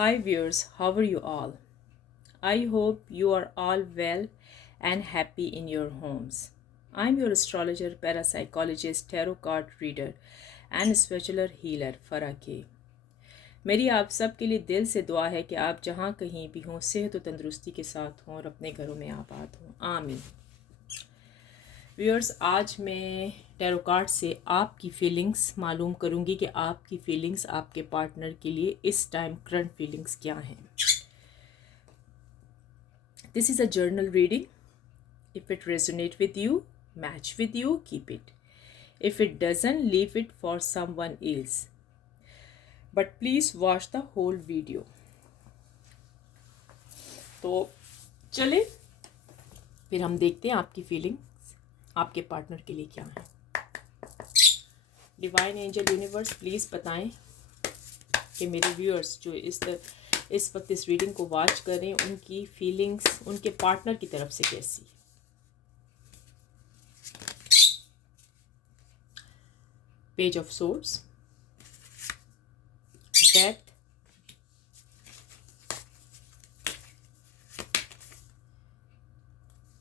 Hi viewers, how are you all? I hope you are all well and happy in your homes. I'm your astrologer, parapsychologist, tarot card reader and spiritual healer Farah K. मेरी आप सब के लिए दिल से दुआ है कि आप जहाँ कहीं भी हों सेहत और तंदुरुस्ती के साथ हों और अपने घरों में आबाद हों। आमीन। व्यूअर्स, आज मैं टैरो कार्ड से आपकी फीलिंग्स मालूम करूंगी कि आपकी फीलिंग्स आपके पार्टनर के लिए इस टाइम करंट फीलिंग्स क्या हैं। This is a journal reading. If it resonates with you, match with you, keep it. If it doesn't, leave it for someone else. But please watch the whole video. तो चले फिर हम देखते हैं आपकी feelings आपके पार्टनर के लिए क्या है। डिवाइन एंजल यूनिवर्स प्लीज़ बताएं कि मेरे व्यूअर्स जो इस वक्त इस रीडिंग को वॉच कर रहे हैं उनकी फीलिंग्स उनके पार्टनर की तरफ से कैसी। Page of swords, death,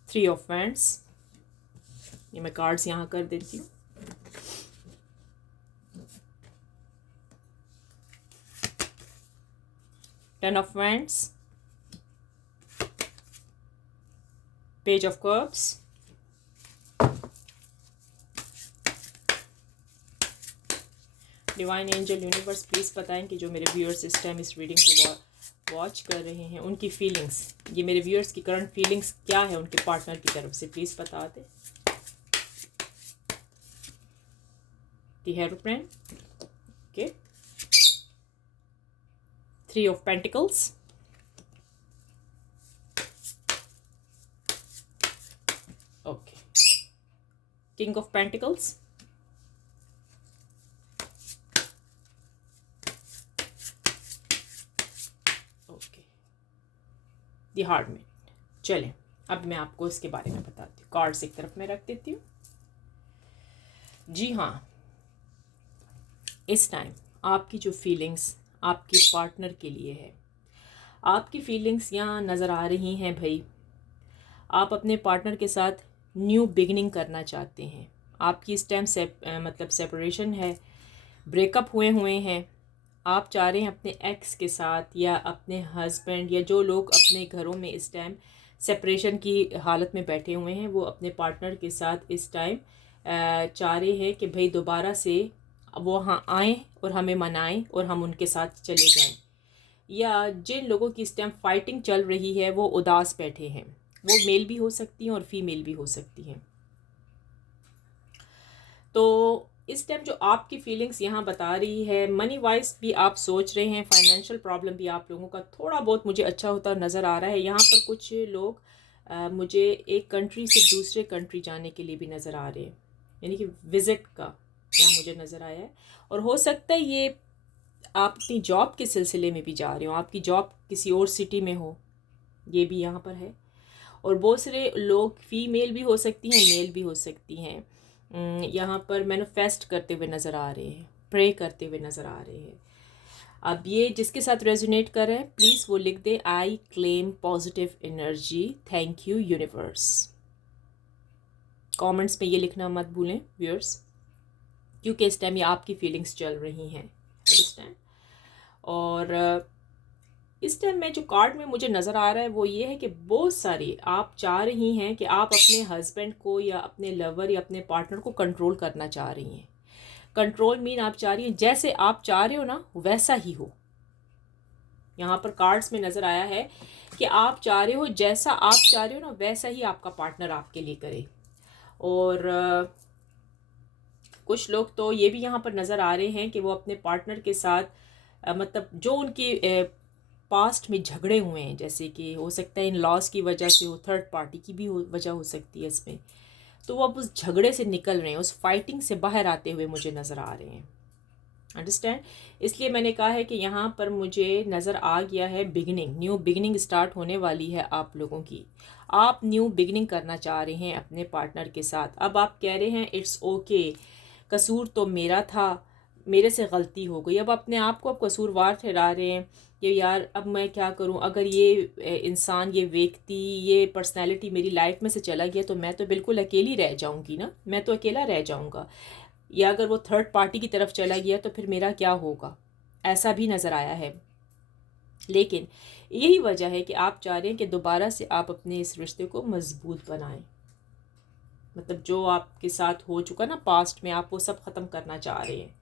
three of wands, ये मैं कार्ड्स यहाँ कर देती हूँ। Ten of wands, page of cups, divine angel universe please बताएं कि जो मेरे व्यूअर्स इस टाइम इस रीडिंग को वॉच कर रहे हैं उनकी फीलिंग्स, ये मेरे व्यूअर्स की करंट फीलिंग्स क्या है उनके पार्टनर की तरफ से, प्लीज़ बता दें। The hierophant, okay, three of pentacles, okay, king of pentacles, the hardman. चलें अब मैं आपको इसके बारे में बताती हूँ। कार्ड्स एक तरफ में रख देती हूँ। जी हाँ, इस टाइम आपकी जो फीलिंग्स आपके पार्टनर के लिए है, आपकी फीलिंग्स यहाँ नज़र आ रही हैं भाई। आप अपने पार्टनर के साथ न्यू बिगनिंग करना चाहते हैं। आपकी इस टाइम मतलब सेपरेशन है, ब्रेकअप हुए हैं। आप चाह रहे हैं अपने एक्स के साथ या अपने हस्बैंड या जो लोग अपने घरों में इस टाइम सेपरेशन की हालत में बैठे हुए हैं वो अपने पार्टनर के साथ इस टाइम चाह रहे हैं कि भाई दोबारा से वो हाँ आएँ और हमें मनाएं और हम उनके साथ चले जाएं। या जिन लोगों की इस टाइम फाइटिंग चल रही है वो उदास बैठे हैं, वो मेल भी हो सकती हैं और फीमेल भी हो सकती हैं। तो इस टाइम जो आपकी फीलिंग्स यहाँ बता रही है, मनी वाइज भी आप सोच रहे हैं, फाइनेंशियल प्रॉब्लम भी आप लोगों का थोड़ा बहुत मुझे अच्छा होता नज़र आ रहा है। यहाँ पर कुछ लोग मुझे एक कंट्री से दूसरे कंट्री जाने के लिए भी नज़र आ रहे हैं, यानी कि विज़िट का यहाँ मुझे नज़र आया है। और हो सकता है ये आप अपनी जॉब के सिलसिले में भी जा रहे हो, आपकी जॉब किसी और सिटी में हो, ये भी यहाँ पर है। और बहुत सारे लोग फीमेल भी हो सकती हैं, मेल भी हो सकती हैं, यहाँ पर मैनिफेस्ट करते हुए नज़र आ रहे हैं, प्रे करते हुए नज़र आ रहे हैं। अब ये जिसके साथ रेजोनेट कर रहे हैं प्लीज़ वो लिख दे, I claim positive energy, thank you universe. Comments में ये लिखना मत भूलें व्यूअर्स, क्योंकि इस टाइम ये आपकी फीलिंग्स चल रही हैं, अंडरस्टैंड। और इस टाइम में जो कार्ड में मुझे नज़र आ रहा है वो ये है कि बहुत सारी आप चाह रही हैं कि आप अपने हस्बैंड को या अपने लवर या अपने पार्टनर को कंट्रोल करना चाह रही हैं। कंट्रोल मीन आप चाह रही हैं जैसे आप चाह रहे हो ना वैसा ही हो। यहाँ पर कार्ड्स में नज़र आया है कि आप चाह रहे हो जैसा आप चाह रहे हो ना वैसा ही आपका पार्टनर आपके लिए करे। और कुछ लोग तो ये भी यहाँ पर नज़र आ रहे हैं कि वो अपने पार्टनर के साथ मतलब जो उनकी पास्ट में झगड़े हुए हैं, जैसे कि हो सकता है इन लॉस की वजह से हो, थर्ड पार्टी की भी वजह हो सकती है इसमें, तो वो अब उस झगड़े से निकल रहे हैं, उस फाइटिंग से बाहर आते हुए मुझे नज़र आ रहे हैं, अंडरस्टैंड। इसलिए मैंने कहा है कि यहाँ पर मुझे नज़र आ गया है बिगनिंग, न्यू बिगनिंग स्टार्ट होने वाली है आप लोगों की। आप न्यू बिगनिंग करना चाह रहे हैं अपने पार्टनर के साथ। अब आप कह रहे हैं इट्स ओके, कसूर तो मेरा था, मेरे से गलती हो गई। अब अपने आप को अब कसूरवार ठहरा रहे हैं कि यार अब मैं क्या करूं, अगर ये इंसान, ये व्यक्ति, ये पर्सनैलिटी मेरी लाइफ में से चला गया तो मैं तो बिल्कुल अकेली रह जाऊंगी ना, मैं तो अकेला रह जाऊंगा। या अगर वो थर्ड पार्टी की तरफ चला गया तो फिर मेरा क्या होगा, ऐसा भी नज़र आया है। लेकिन यही वजह है कि आप चाह रहे हैं कि दोबारा से आप अपने इस रिश्ते को मजबूत बनाएं। मतलब जो आपके साथ हो चुका ना पास्ट में, आप वो सब ख़त्म करना चाह रहे हैं।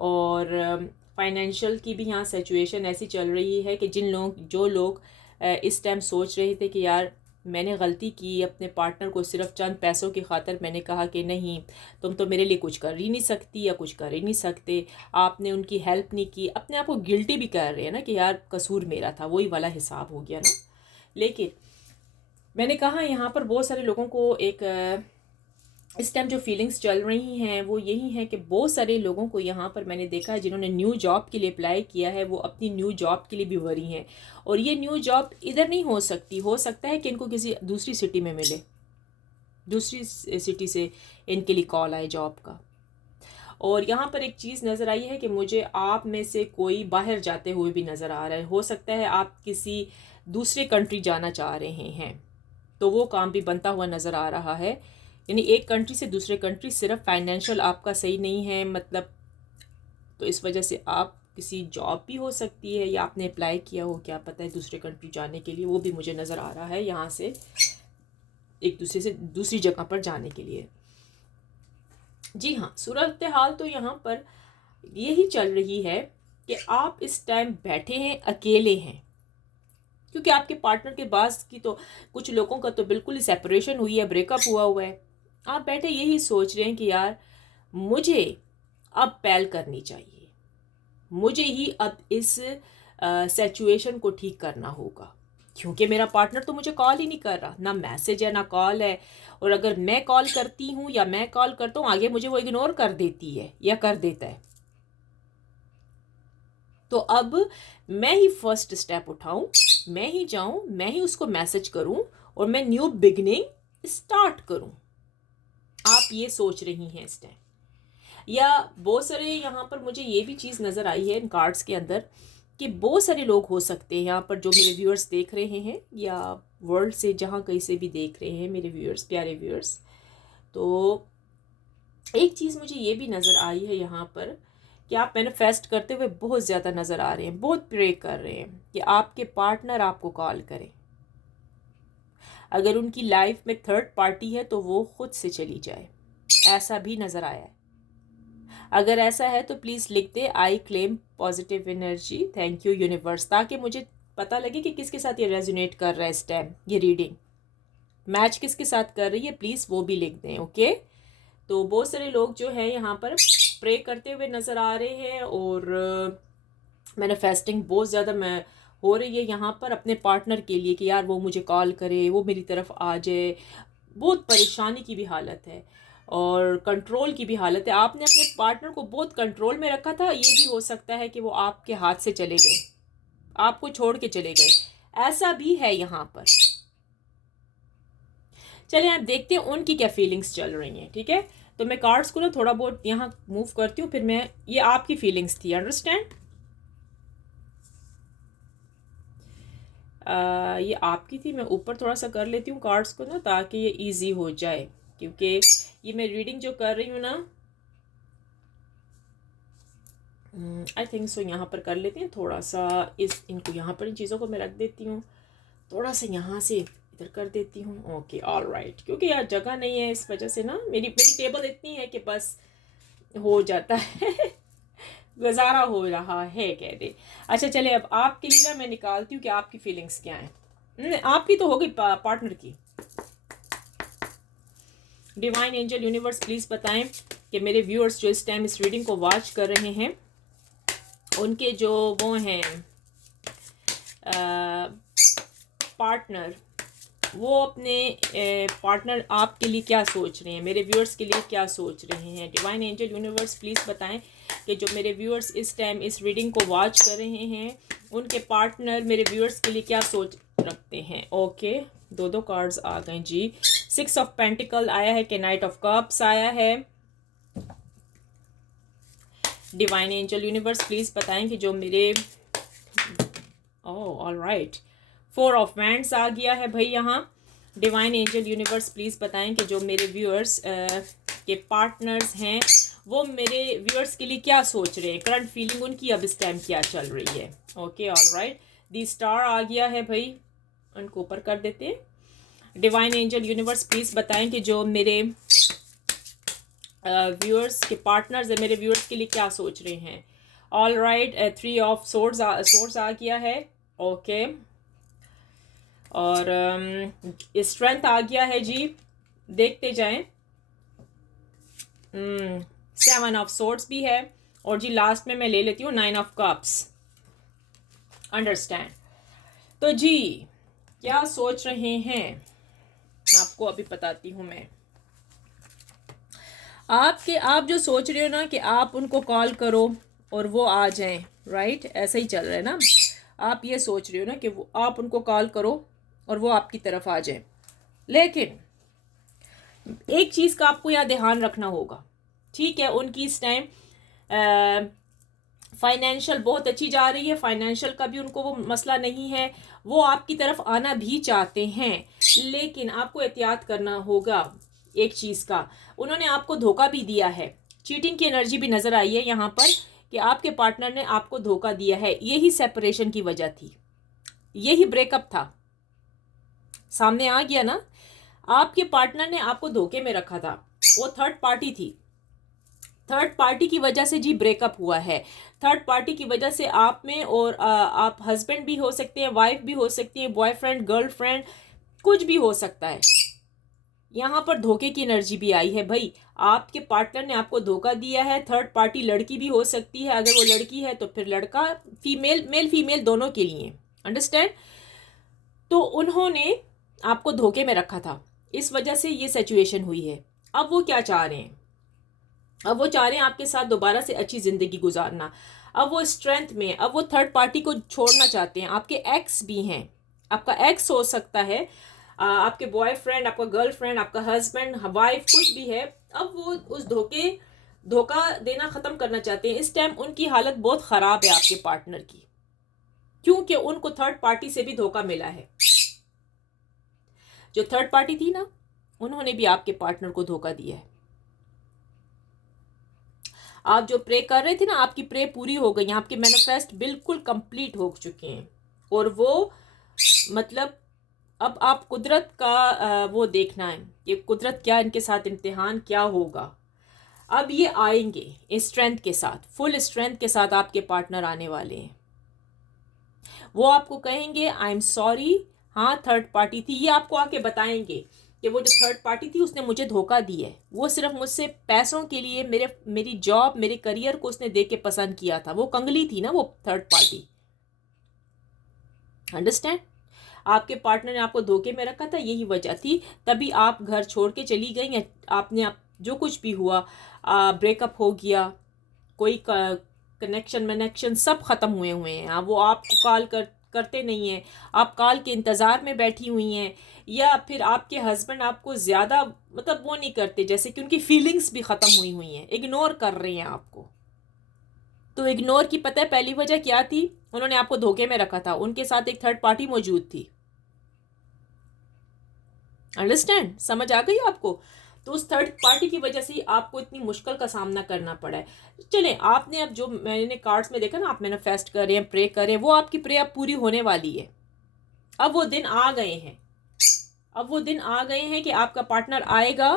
और फाइनेंशियल की भी यहाँ सिचुएशन ऐसी चल रही है कि जो लोग इस टाइम सोच रहे थे कि यार मैंने गलती की, अपने पार्टनर को सिर्फ चंद पैसों की खातिर मैंने कहा कि नहीं तुम तो मेरे लिए कुछ कर ही नहीं सकती या कुछ कर ही नहीं सकते, आपने उनकी हेल्प नहीं की, अपने आप को गिल्टी भी कर रहे हैं ना कि यार कसूर मेरा था, वही वाला हिसाब हो गया ना। लेकिन मैंने कहा यहाँ पर बहुत सारे लोगों को एक इस टाइम जो फीलिंग्स चल रही हैं वो यही है कि बहुत सारे लोगों को यहाँ पर मैंने देखा है जिन्होंने न्यू जॉब के लिए अप्लाई किया है, वो अपनी न्यू जॉब के लिए भी वरी हैं। और ये न्यू जॉब इधर नहीं हो सकती, हो सकता है कि इनको किसी दूसरी सिटी में मिले, दूसरी सिटी से इनके लिए कॉल आए जॉब का। और यहाँ पर एक चीज़ नज़र आई है कि मुझे आप में से कोई बाहर जाते हुए भी नज़र आ रहा है। हो सकता है आप किसी दूसरे कंट्री जाना चाह रहे हैं, तो वो काम भी बनता हुआ नज़र आ रहा है। यानी एक कंट्री से दूसरे कंट्री, सिर्फ फाइनेंशियल आपका सही नहीं है मतलब, तो इस वजह से आप किसी जॉब भी हो सकती है या आपने अप्लाई किया हो, क्या पता है दूसरे कंट्री जाने के लिए, वो भी मुझे नज़र आ रहा है यहाँ से एक दूसरे से दूसरी जगह पर जाने के लिए। जी हाँ, सूरत हाल तो यहाँ पर यही चल रही है कि आप इस टाइम बैठे हैं, अकेले हैं, क्योंकि आपके पार्टनर के पास की तो कुछ लोगों का तो बिल्कुल ही सेपरेशन हुई है, ब्रेकअप हुआ है। आप बैठे यही सोच रहे हैं कि यार मुझे अब पहल करनी चाहिए, मुझे ही अब इस सिचुएशन को ठीक करना होगा, क्योंकि मेरा पार्टनर तो मुझे कॉल ही नहीं कर रहा, ना मैसेज है ना कॉल है। और अगर मैं कॉल करती हूँ या मैं कॉल करता हूँ आगे, मुझे वो इग्नोर कर देती है या कर देता है। तो अब मैं ही फर्स्ट स्टेप उठाऊं, मैं ही जाऊं, मैं ही उसको मैसेज करूं और मैं न्यू बिगनिंग स्टार्ट करूं। आप ये सोच रही हैं इस टाइम। या बहुत सारे यहाँ पर मुझे ये भी चीज़ नज़र आई है इन कार्ड्स के अंदर कि बहुत सारे लोग हो सकते हैं यहाँ पर जो मेरे व्यूअर्स देख रहे हैं या वर्ल्ड से जहाँ कहीं से भी देख रहे हैं मेरे व्यूअर्स, प्यारे व्यूअर्स। तो एक चीज़ मुझे ये भी नज़र आई है यहाँ पर कि आप मैनिफेस्ट करते हुए बहुत ज़्यादा नज़र आ रहे हैं, बहुत प्रे कर रहे हैं कि आपके पार्टनर आपको कॉल करें। अगर उनकी लाइफ में थर्ड पार्टी है तो वो खुद से चली जाए, ऐसा भी नज़र आया है। अगर ऐसा है तो प्लीज़ लिख दे I claim positive energy, thank you universe, ताकि मुझे पता लगे कि किसके साथ ये रेजोनेट कर रहा है इस टाइम, ये रीडिंग मैच किसके साथ कर रही है, प्लीज़ वो भी लिख दें। ओके, तो बहुत सारे लोग जो है यहाँ पर प्रे करते हुए नज़र आ रहे हैं और मैनिफेस्टिंग बहुत ज़्यादा मैं हो रही है यहाँ पर अपने पार्टनर के लिए कि यार वो मुझे कॉल करे, वो मेरी तरफ आ जाए। बहुत परेशानी की भी हालत है और कंट्रोल की भी हालत है। आपने अपने पार्टनर को बहुत कंट्रोल में रखा था, ये भी हो सकता है कि वो आपके हाथ से चले गए, आपको छोड़ के चले गए, ऐसा भी है यहाँ पर। चलिए आप देखते हैं उनकी क्या फीलिंग्स चल रही हैं। ठीक है, तो मैं कार्ड्स को ना थोड़ा बहुत यहाँ मूव करती हूँ, फिर मैं, ये आपकी फीलिंग्स थी, अंडरस्टैंड। ये आपकी थी, मैं ऊपर थोड़ा सा कर लेती हूँ कार्ड्स को ना ताकि ये इजी हो जाए, क्योंकि ये मैं रीडिंग जो कर रही हूँ ना, आई थिंक सो यहाँ पर कर लेते हैं थोड़ा सा, इनको यहाँ पर इन चीज़ों को मैं रख देती हूँ, थोड़ा सा यहाँ से इधर कर देती हूँ। ओके, ऑल राइट, क्योंकि यार जगह नहीं है इस वजह से ना, मेरी टेबल इतनी है कि बस हो जाता है गुजारा हो रहा है कह दे। अच्छा चले, अब आपके लिए ना मैं निकालती हूँ कि आपकी फीलिंग्स क्या हैं। आपकी तो हो गई, पार्टनर की। डिवाइन एंजल यूनिवर्स प्लीज़ बताएं कि मेरे व्यूअर्स जो इस टाइम इस रीडिंग को वॉच कर रहे हैं, उनके जो वो हैं पार्टनर, वो अपने पार्टनर आपके लिए क्या सोच रहे हैं, मेरे व्यूअर्स के लिए क्या सोच रहे हैं। डिवाइन एंजल यूनिवर्स प्लीज़ बताएं कि जो मेरे व्यूअर्स इस टाइम इस रीडिंग को वॉच कर रहे हैं, उनके पार्टनर मेरे व्यूअर्स के लिए क्या सोच रखते हैं। ओके, दो कार्ड्स आ गए जी। 6 ऑफ पेंटिकल आया है कि नाइट ऑफ कप्स आया है, डिवाइन एंजल यूनिवर्स प्लीज़ बताएं कि जो मेरे ओह ऑल राइट 4 ऑफ वैंड्स आ गया है भाई यहाँ। डिवाइन एंजल यूनिवर्स प्लीज़ बताएं कि जो मेरे व्यूअर्स के पार्टनर्स हैं वो मेरे व्यूअर्स के लिए क्या सोच रहे हैं, करंट फीलिंग उनकी अब इस टाइम क्या चल रही है। ओके ऑल राइट, दी स्टार आ गया है भाई, उनको ऊपर कर देते हैं। डिवाइन एंजल यूनिवर्स प्लीज़ बताएं कि जो मेरे व्यूअर्स के पार्टनर्स है मेरे व्यूअर्स के लिए क्या सोच रहे हैं। ऑल राइट, 3 ऑफ सोर्ड्स आ गया है। ओके और स्ट्रेंथ आ गया है जी, देखते जाएं। 7 ऑफ सोर्ड्स भी है और जी लास्ट में मैं ले लेती हूँ 9 ऑफ कप्स। अंडरस्टैंड। तो जी क्या सोच रहे हैं आपको अभी बताती हूँ मैं। आप जो सोच रहे हो ना कि आप उनको कॉल करो और वो आ जाएं, राइट, ऐसा ही चल रहा है ना। आप ये सोच रहे हो ना कि वो आप उनको कॉल करो और वो आपकी तरफ आ जाए, लेकिन एक चीज़ का आपको यहाँ ध्यान रखना होगा। ठीक है, उनकी इस टाइम फाइनेंशियल बहुत अच्छी जा रही है, फाइनेंशियल का भी उनको वो मसला नहीं है, वो आपकी तरफ आना भी चाहते हैं, लेकिन आपको एहतियात करना होगा एक चीज़ का। उन्होंने आपको धोखा भी दिया है, चीटिंग की एनर्जी भी नज़र आई है यहाँ पर कि आपके पार्टनर ने आपको धोखा दिया है। यही सेपरेशन की वजह थी, यही ब्रेकअप था, सामने आ गया ना। आपके पार्टनर ने आपको धोखे में रखा था, वो थर्ड पार्टी थी, थर्ड पार्टी की वजह से जी ब्रेकअप हुआ है। थर्ड पार्टी की वजह से आप में और आप हस्बैंड भी हो सकते हैं, वाइफ भी हो सकती है, बॉयफ्रेंड गर्लफ्रेंड कुछ भी हो सकता है। यहाँ पर धोखे की एनर्जी भी आई है भाई, आपके पार्टनर ने आपको धोखा दिया है। थर्ड पार्टी लड़की भी हो सकती है, अगर वो लड़की है तो फिर लड़का, फीमेल मेल फीमेल दोनों के लिए, अंडरस्टैंड। तो उन्होंने आपको धोखे में रखा था, इस वजह से ये सिचुएशन हुई है। अब वो क्या चाह रहे हैं, अब वो चाह रहे हैं आपके साथ दोबारा से अच्छी ज़िंदगी गुजारना। अब वो स्ट्रेंथ में, अब वो थर्ड पार्टी को छोड़ना चाहते हैं। आपके एक्स भी हैं, आपका एक्स हो सकता है, आपके बॉयफ्रेंड, आपका गर्लफ्रेंड, आपका हस्बैंड, वाइफ कुछ भी है। अब वो उस धोखा देना ख़त्म करना चाहते हैं। इस टाइम उनकी हालत बहुत ख़राब है आपके पार्टनर की, क्योंकि उनको थर्ड पार्टी से भी धोखा मिला है। जो थर्ड पार्टी थी ना, उन्होंने भी आपके पार्टनर को धोखा दिया है। आप जो प्रे कर रहे थे ना, आपकी प्रे पूरी हो गई, आपके मैनिफेस्ट बिल्कुल कंप्लीट हो चुके हैं। और वो मतलब अब आप कुदरत का वो देखना है कि कुदरत क्या इनके साथ इम्तिहान क्या होगा। अब ये आएंगे स्ट्रेंथ के साथ, फुल स्ट्रेंथ के साथ आपके पार्टनर आने वाले हैं। वो आपको कहेंगे आई एम सॉरी, हाँ थर्ड पार्टी थी, ये आपको आके बताएंगे कि वो जो थर्ड पार्टी थी उसने मुझे धोखा दिया है। वो सिर्फ मुझसे पैसों के लिए, मेरी जॉब, मेरे करियर को उसने देख के पसंद किया था। वो कंगली थी ना वो थर्ड पार्टी, अंडरस्टैंड। आपके पार्टनर ने आपको धोखे में रखा था, यही वजह थी। तभी आप घर छोड़ के चली गई, या जो कुछ भी हुआ, ब्रेकअप हो गया, कोई कनेक्शन सब ख़त्म हुए हैं। वो आपको कॉल करते नहीं हैं, आप कॉल के इंतज़ार में बैठी हुई हैं, या फिर आपके हस्बैंड आपको ज़्यादा मतलब वो नहीं करते, जैसे कि उनकी फीलिंग्स भी ख़त्म हुई हैं, इग्नोर कर रहे हैं आपको। तो इग्नोर की पता है पहली वजह क्या थी, उन्होंने आपको धोखे में रखा था, उनके साथ एक थर्ड पार्टी मौजूद थी। अंडरस्टैंड, समझ आ गई आपको। तो उस थर्ड पार्टी की वजह से आपको इतनी मुश्किल का सामना करना पड़ा है। चलें, आपने अब जो मैंने कार्ड्स में देखा ना, आप मैनिफेस्ट कर रहे हैं, प्रे कर रहे हैं, वो आपकी प्रे अब पूरी होने वाली है। अब वो दिन आ गए हैं, अब वो दिन आ गए हैं कि आपका पार्टनर आएगा,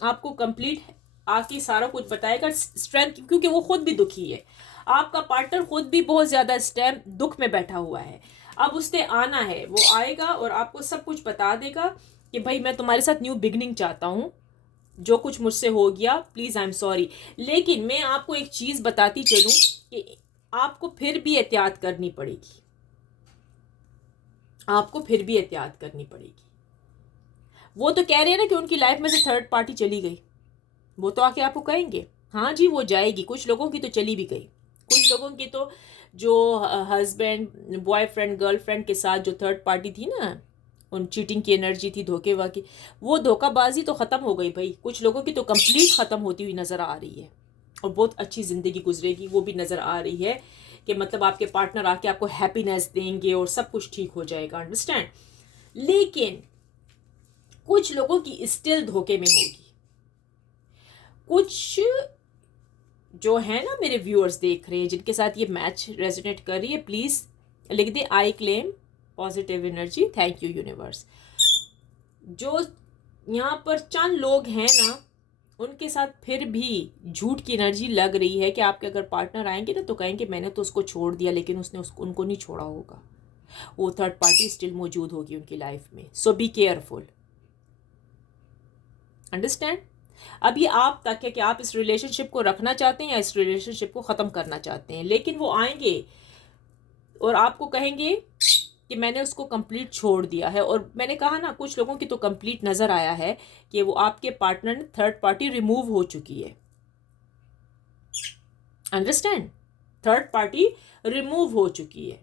आपको कंप्लीट आके सारा कुछ बताएगा। स्ट्रेंथ, क्योंकि वो खुद भी दुखी है, आपका पार्टनर खुद भी बहुत ज़्यादा इस टाइम दुख में बैठा हुआ है। अब उसने आना है, वो आएगा और आपको सब कुछ बता देगा कि भाई मैं तुम्हारे साथ न्यू बिगनिंग चाहता हूँ, जो कुछ मुझसे हो गया प्लीज़ आई एम सॉरी। लेकिन मैं आपको एक चीज़ बताती चलूँ कि आपको फिर भी एहतियात करनी पड़ेगी, आपको फिर भी एहतियात करनी पड़ेगी। वो तो कह रहे हैं ना कि उनकी लाइफ में से थर्ड पार्टी चली गई, वो तो आके आपको कहेंगे हाँ जी वो जाएगी। कुछ लोगों की तो चली भी गई, कुछ लोगों की तो जो हस्बैंड, बॉयफ्रेंड, गर्लफ्रेंड के साथ जो थर्ड पार्टी थी ना, उन चीटिंग की एनर्जी थी, धोखेवा की, वो धोखाबाजी तो ख़त्म हो गई भाई। कुछ लोगों की तो कंप्लीट ख़त्म होती हुई नज़र आ रही है। और बहुत अच्छी ज़िंदगी गुजरेगी, वो भी नज़र आ रही है कि मतलब आपके पार्टनर आके आपको हैप्पीनेस देंगे और सब कुछ ठीक हो जाएगा, अंडरस्टैंड। लेकिन कुछ लोगों की स्टिल धोखे में होगी। कुछ जो है ना मेरे व्यूअर्स देख रहे हैं जिनके साथ ये मैच रेजोनेट कर रही है, प्लीज़ लिख दे I claim positive energy, thank you universe. जो यहाँ पर चंद लोग हैं ना, उनके साथ फिर भी झूठ की एनर्जी लग रही है कि आपके अगर पार्टनर आएंगे ना तो कहेंगे मैंने तो उसको छोड़ दिया, लेकिन उसने उनको नहीं छोड़ा होगा, वो थर्ड पार्टी स्टिल मौजूद होगी उनकी लाइफ में। सो बी केयरफुल, अंडरस्टैंड। अब ये आप तक है कि आप इस रिलेशनशिप को रखना चाहते हैं या इस रिलेशनशिप को ख़त्म करना चाहते हैं। लेकिन वो आएंगे और आपको कहेंगे कि मैंने उसको कंप्लीट छोड़ दिया है। और मैंने कहा ना, कुछ लोगों की तो कंप्लीट नज़र आया है कि वो आपके पार्टनर ने थर्ड पार्टी रिमूव हो चुकी है, अंडरस्टैंड, थर्ड पार्टी रिमूव हो चुकी है।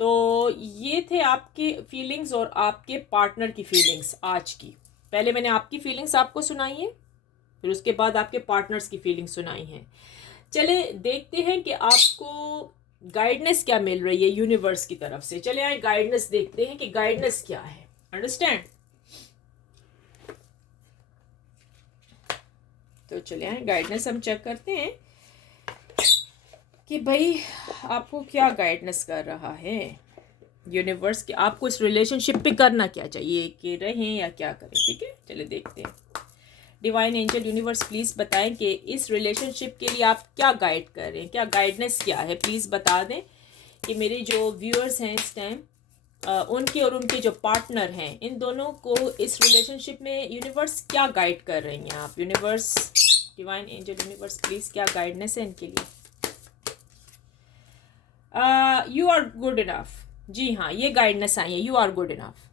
तो ये थे आपके फीलिंग्स और आपके पार्टनर की फीलिंग्स आज की। पहले मैंने आपकी फीलिंग्स आपको सुनाई है, फिर उसके बाद आपके पार्टनर्स की फीलिंग्स सुनाई हैं। चले देखते हैं कि आपको गाइडेंस क्या मिल रही है यूनिवर्स की तरफ से। चले आए गाइडेंस देखते हैं कि गाइडेंस क्या है, अंडरस्टैंड। तो चले आए गाइडेंस हम चेक करते हैं कि भाई आपको क्या गाइडेंस कर रहा है यूनिवर्स, कि आपको इस रिलेशनशिप पे करना क्या चाहिए, कि रहें या क्या करें। ठीक है, चले देखते हैं। डिवाइन एंजल यूनिवर्स प्लीज़ बताएं कि इस रिलेशनशिप के लिए आप क्या गाइड कर रहे हैं, क्या गाइडेंस क्या है, प्लीज़ बता दें कि मेरे जो व्यूअर्स हैं इस टाइम, उनके और उनके जो पार्टनर हैं, इन दोनों को इस रिलेशनशिप में यूनिवर्स क्या गाइड कर रही हैं आप। Universe, divine angel universe please क्या गाइडेंस है इनके लिए। यू आर गुड इनफ, जी हाँ, ये गाइडेंस आई है, यू आर गुड इनफ।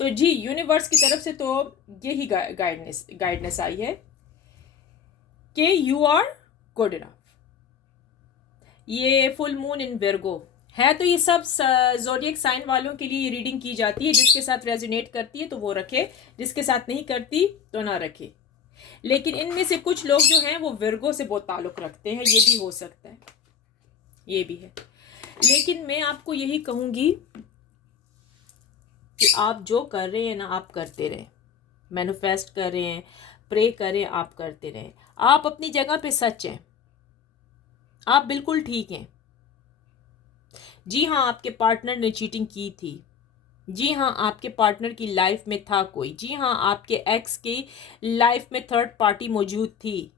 तो जी यूनिवर्स की तरफ से तो यही गाइडेंस आई है कि यू आर गुड इनफ। ये फुल मून इन विर्गो है, तो ये सब ज़ोडिएक साइन वालों के लिए ये रीडिंग की जाती है। जिसके साथ रेजोनेट करती है तो वो रखे, जिसके साथ नहीं करती तो ना रखे। लेकिन इनमें से कुछ लोग जो हैं वो विर्गो से बहुत ताल्लुक़ रखते हैं, ये भी हो सकता है, ये भी है। लेकिन मैं आपको यही कहूँगी कि आप जो कर रहे हैं ना, आप करते रहें, मैनिफेस्ट कर रहे हैं, प्रे करें, आप करते रहें। आप अपनी जगह पे सच हैं, आप बिल्कुल ठीक हैं। जी हाँ, आपके पार्टनर ने चीटिंग की थी। जी हाँ, आपके पार्टनर की लाइफ में था कोई। जी हाँ, आपके एक्स की लाइफ में थर्ड पार्टी मौजूद थी।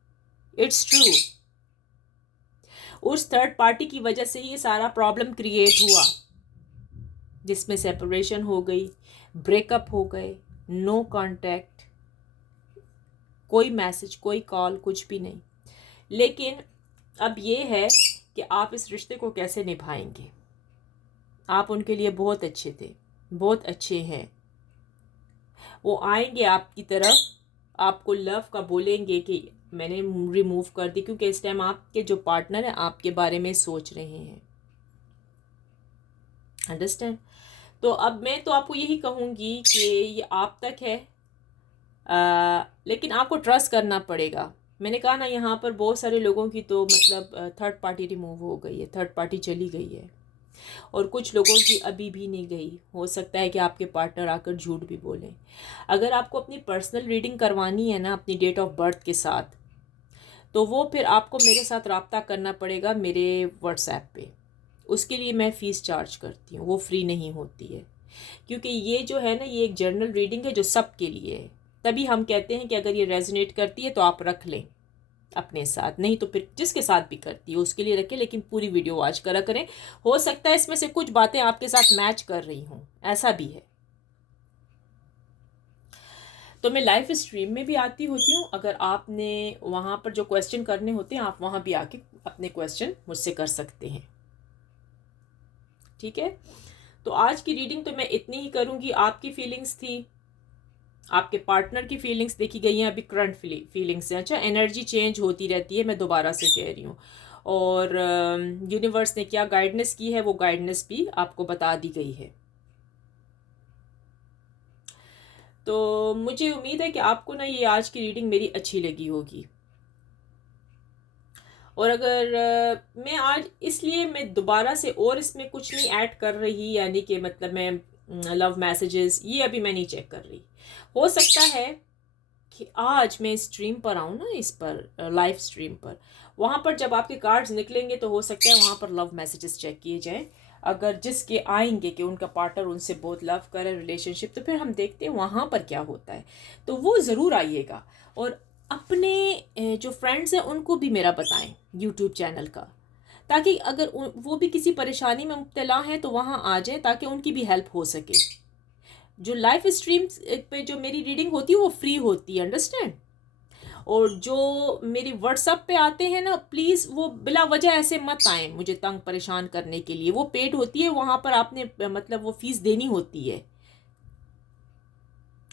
It's true. उस थर्ड पार्टी की वजह से ये सारा प्रॉब्लम क्रिएट हुआ, जिसमें सेपरेशन हो गई, ब्रेकअप हो गए, नो कांटेक्ट, कोई मैसेज, कोई कॉल, कुछ भी नहीं। लेकिन अब ये है कि आप इस रिश्ते को कैसे निभाएंगे। आप उनके लिए बहुत अच्छे थे, बहुत अच्छे हैं। वो आएंगे आपकी तरफ, आपको लव का बोलेंगे कि मैंने रिमूव कर दी, क्योंकि इस टाइम आपके जो पार्टनर है आपके बारे में सोच रहे हैं, अंडरस्टैंड। तो अब मैं तो आपको यही कहूँगी कि ये आप तक है, लेकिन आपको ट्रस्ट करना पड़ेगा। मैंने कहा ना, यहाँ पर बहुत सारे लोगों की तो मतलब थर्ड पार्टी रिमूव हो गई है, थर्ड पार्टी चली गई है, और कुछ लोगों की अभी भी नहीं गई। हो सकता है कि आपके पार्टनर आकर झूठ भी बोलें। अगर आपको अपनी पर्सनल रीडिंग करवानी है ना अपनी डेट ऑफ बर्थ के साथ, तो वो फिर आपको मेरे साथ रब्ता करना पड़ेगा मेरे व्हाट्सएप पे। उसके लिए मैं फ़ीस चार्ज करती हूँ, वो फ्री नहीं होती है, क्योंकि ये जो है ना, ये एक जर्नल रीडिंग है जो सब के लिए है। तभी हम कहते हैं कि अगर ये रेजोनेट करती है तो आप रख लें अपने साथ, नहीं तो फिर जिसके साथ भी करती है उसके लिए रखें, लेकिन पूरी वीडियो वॉच करा करें। हो सकता है इसमें से कुछ बातें आपके साथ मैच कर रही हों, ऐसा भी है। तो मैं लाइव स्ट्रीम में भी आती होती हूँ, अगर आपने वहाँ पर जो क्वेश्चन करने होते हैं आप वहाँ भी आके अपने क्वेश्चन मुझसे कर सकते हैं, ठीक है। तो आज की रीडिंग तो मैं इतनी ही करूँगी। आपकी फीलिंग्स थी, आपके पार्टनर की फीलिंग्स देखी गई हैं, अभी करंट फीलिंग्स हैं। अच्छा, एनर्जी चेंज होती रहती है, मैं दोबारा से कह रही हूँ। और यूनिवर्स ने क्या गाइडेंस की है वो गाइडेंस भी आपको बता दी गई है। तो मुझे उम्मीद है कि आपको ना ये आज की रीडिंग मेरी अच्छी लगी होगी। और अगर मैं आज इसलिए मैं दोबारा से और इसमें कुछ नहीं ऐड कर रही, यानी कि मतलब मैं लव मैसेजेस ये अभी मैं नहीं चेक कर रही। हो सकता है कि आज मैं स्ट्रीम पर आऊँ ना, इस पर लाइव स्ट्रीम पर, वहाँ पर जब आपके कार्ड्स निकलेंगे तो हो सकता है वहाँ पर लव मैसेजेस चेक किए जाएं। अगर जिसके आएंगे कि उनका पार्टनर उनसे बहुत लव करे रिलेशनशिप, तो फिर हम देखते हैं वहाँ पर क्या होता है। तो वो ज़रूर आइएगा और अपने जो फ्रेंड्स हैं उनको भी मेरा बताएं यूट्यूब चैनल का, ताकि अगर वो भी किसी परेशानी में मुब्तला हैं तो वहाँ आ जाए, ताकि उनकी भी हेल्प हो सके। जो लाइव स्ट्रीम पे जो मेरी रीडिंग होती है वो फ्री होती है, अंडरस्टैंड। और जो मेरी व्हाट्सअप पे आते हैं ना, प्लीज़ वो बिला वजह ऐसे मत आए मुझे तंग परेशान करने के लिए। वो पेड होती है, वहाँ पर आपने मतलब वो फीस देनी होती है।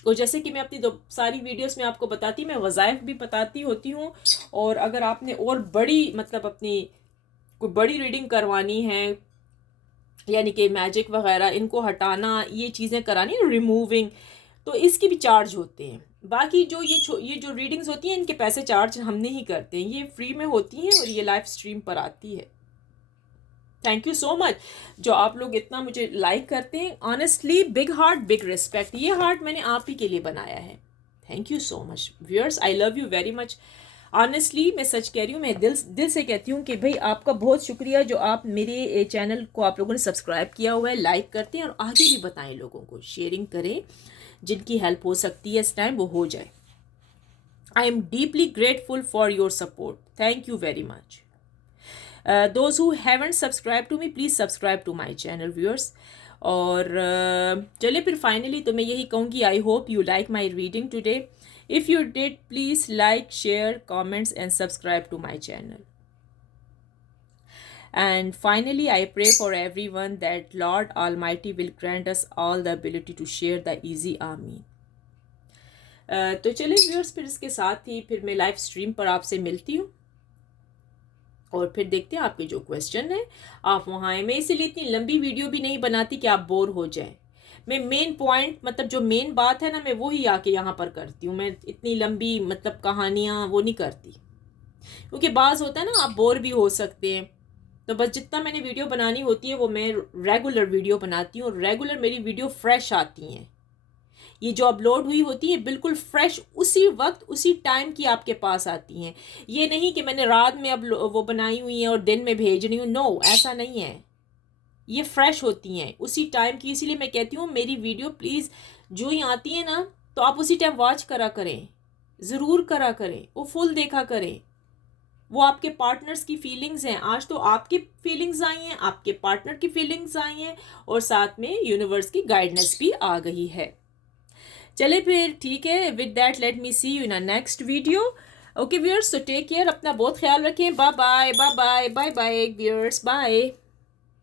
और जैसे कि मैं अपनी सारी वीडियोस में आपको बताती, मैं वज़ाइफ भी बताती होती हूँ। और अगर आपने और बड़ी मतलब अपनी कोई बड़ी रीडिंग करवानी है, यानी कि मैजिक वगैरह इनको हटाना, ये चीज़ें करानी, रिमूविंग, तो इसकी भी चार्ज होते हैं। बाकी जो ये जो रीडिंग्स होती हैं इनके पैसे चार्ज हम नहीं करते हैं, ये फ्री में होती हैं और ये लाइव स्ट्रीम पर आती है। थैंक यू सो मच जो आप लोग इतना मुझे लाइक करते हैं। Honestly big heart big respect, ये हार्ट मैंने आप ही के लिए बनाया है। Thank you so much viewers, I love you very much. Honestly मैं सच कह रही हूँ, मैं दिल से कहती हूँ कि भाई आपका बहुत शुक्रिया जो आप मेरे चैनल को आप लोगों ने सब्सक्राइब किया हुआ है, लाइक करते हैं और आगे भी बताएं, लोगों को शेयरिंग करें, जिनकी हेल्प हो सकती है इस टाइम वो हो जाए। I am deeply grateful for your support, thank you very much. Those who haven't subscribe to me, please subscribe to my channel viewers. और चलिए फिर फाइनली तो मैं यही कहूँगी, I hope you like my reading today. If you did, please like, share, comments and subscribe to my channel. And finally, I pray for everyone that Lord Almighty will grant us all the ability to share the easy. Amin. तो चलिए viewers, फिर इसके साथ ही फिर मैं live stream पर आपसे मिलती हूँ और फिर देखते हैं आपके जो क्वेश्चन है आप वहाँ आए। मैं इसीलिए इतनी लंबी वीडियो भी नहीं बनाती कि आप बोर हो जाएं। मैं मेन पॉइंट मतलब जो मेन बात है ना, मैं वो ही आके यहाँ पर करती हूँ। मैं इतनी लंबी मतलब कहानियाँ वो नहीं करती, क्योंकि बाज़ होता है ना आप बोर भी हो सकते हैं। तो बस जितना मैंने वीडियो बनानी होती है वो मैं रेगुलर वीडियो बनाती हूँ और रेगुलर मेरी वीडियो फ्रेश आती हैं। ये जो अपलोड हुई होती है बिल्कुल फ्रेश, उसी वक्त उसी टाइम की आपके पास आती हैं। ये नहीं कि मैंने रात में अब वो बनाई हुई है और दिन में भेज रही हूँ, नो ऐसा नहीं है। ये फ्रेश होती हैं उसी टाइम की, इसीलिए मैं कहती हूँ मेरी वीडियो प्लीज़ जो ही आती है ना तो आप उसी टाइम वॉच करा करें, ज़रूर करा करें, वो फुल देखा करें। वो आपके पार्टनर्स की फीलिंग्स हैं। आज तो आपकी फीलिंग्स आई हैं, आपके पार्टनर की फीलिंग्स आई हैं और साथ में यूनिवर्स की गाइडेंस भी आ गई है। चले फिर ठीक है, with that let me see you in a next video. Okay viewers, so take care, अपना बहुत ख्याल रखें। Bye bye bye bye bye bye viewers, bye.